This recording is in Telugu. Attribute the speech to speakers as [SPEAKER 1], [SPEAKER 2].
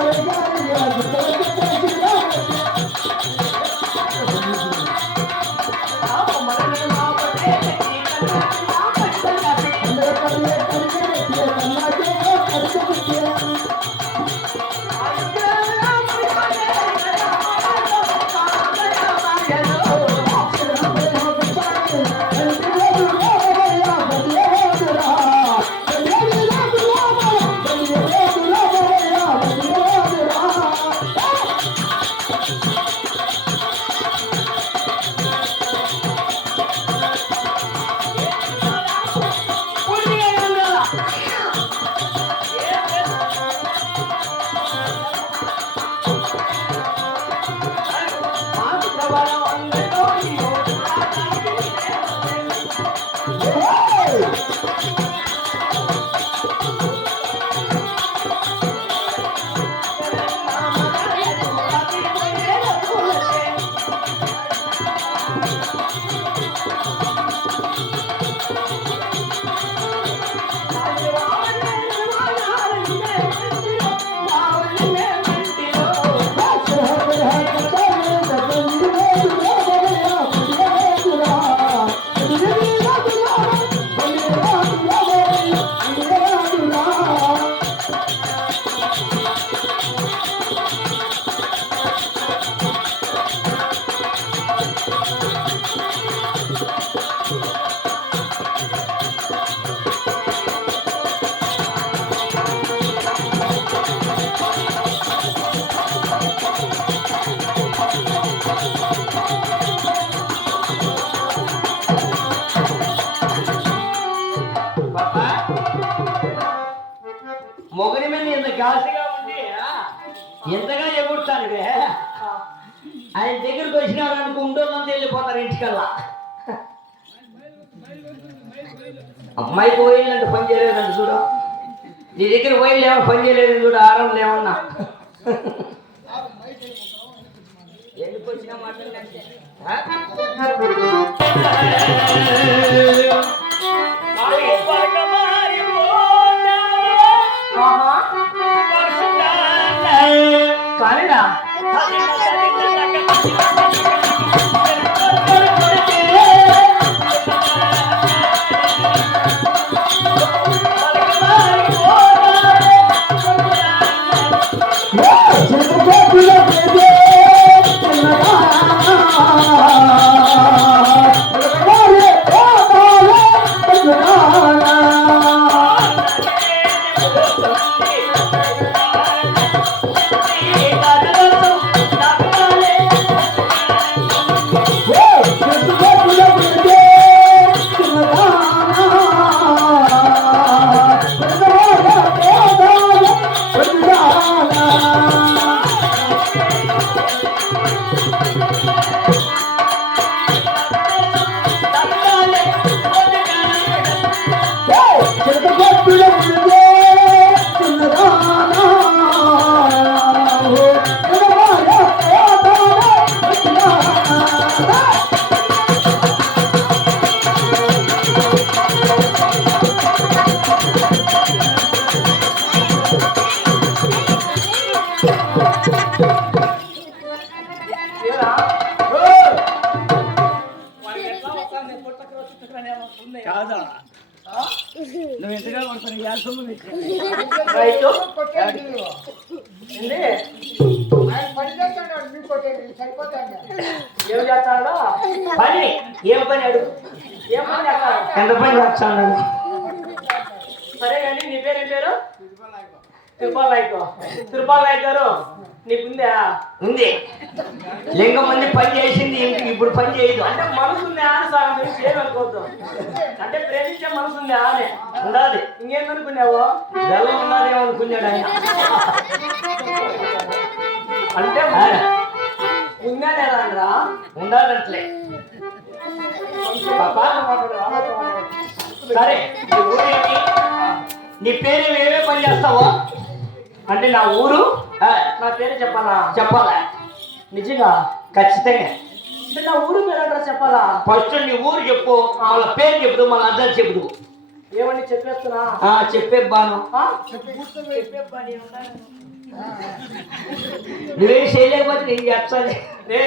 [SPEAKER 1] Obrigado. రాశిగా ఉండి ఎంతగా ఎగురుతాను ఆయన దగ్గరికి వచ్చినారు అనుకో ఉండోళ్ళంతా వెళ్ళిపోతారు ఇంటికల్లా. అమ్మాయికి పోయిందంటే పని చేయలేదంట చూడ. నీ దగ్గర పోయిలు ఏమో పని చేయలేదు చూడ ఆరం లేవన్నా. ఎందుకు వచ్చినా మాట్లాడంటే
[SPEAKER 2] பாருடா.
[SPEAKER 1] ఏం చేస్తాడో? పని. ఏం పని అడుగు ఏం పని చేస్తాడు? ఎంత పని చేస్తాడు? సరే కానీ నీ పేరు ఏం పేరు? తిరుపాల్ నాయకు తిరుపాల్ నాయక్ గారు నీకుందా? ఉంది. లింగం మంది పని చేసింది పని చేయదు. అంటే మనసు ఉంది అని అంటే ప్రేమించే మనసు ఉంది అని ఉండాలి ఇంకేమనుకున్నావు బెల్లం ఉన్నదేమో అనుకున్నాడు ఆయన అంటే ఉందా లేదా అనరా ఉండాలంటలే. సరే నీ పేరు ఏమే పని చేస్తావో? అంటే నా ఊరు? నా పేరు చెప్పాలా? చెప్పాలా? నిజంగా? ఖచ్చితంగా. అంటే నా ఊరు పేరు అడ్రస్ చెప్పాలా? ఫస్ట్ నీ ఊరు చెప్పు వాళ్ళ పేరు చెప్పుడు మన అడ్రస్ చెప్పుడు ఏమని చెప్పేస్తున్నా? చెప్పే బాను. నువ్వేం చేయలేకపోతే నేను చేస్తాను రే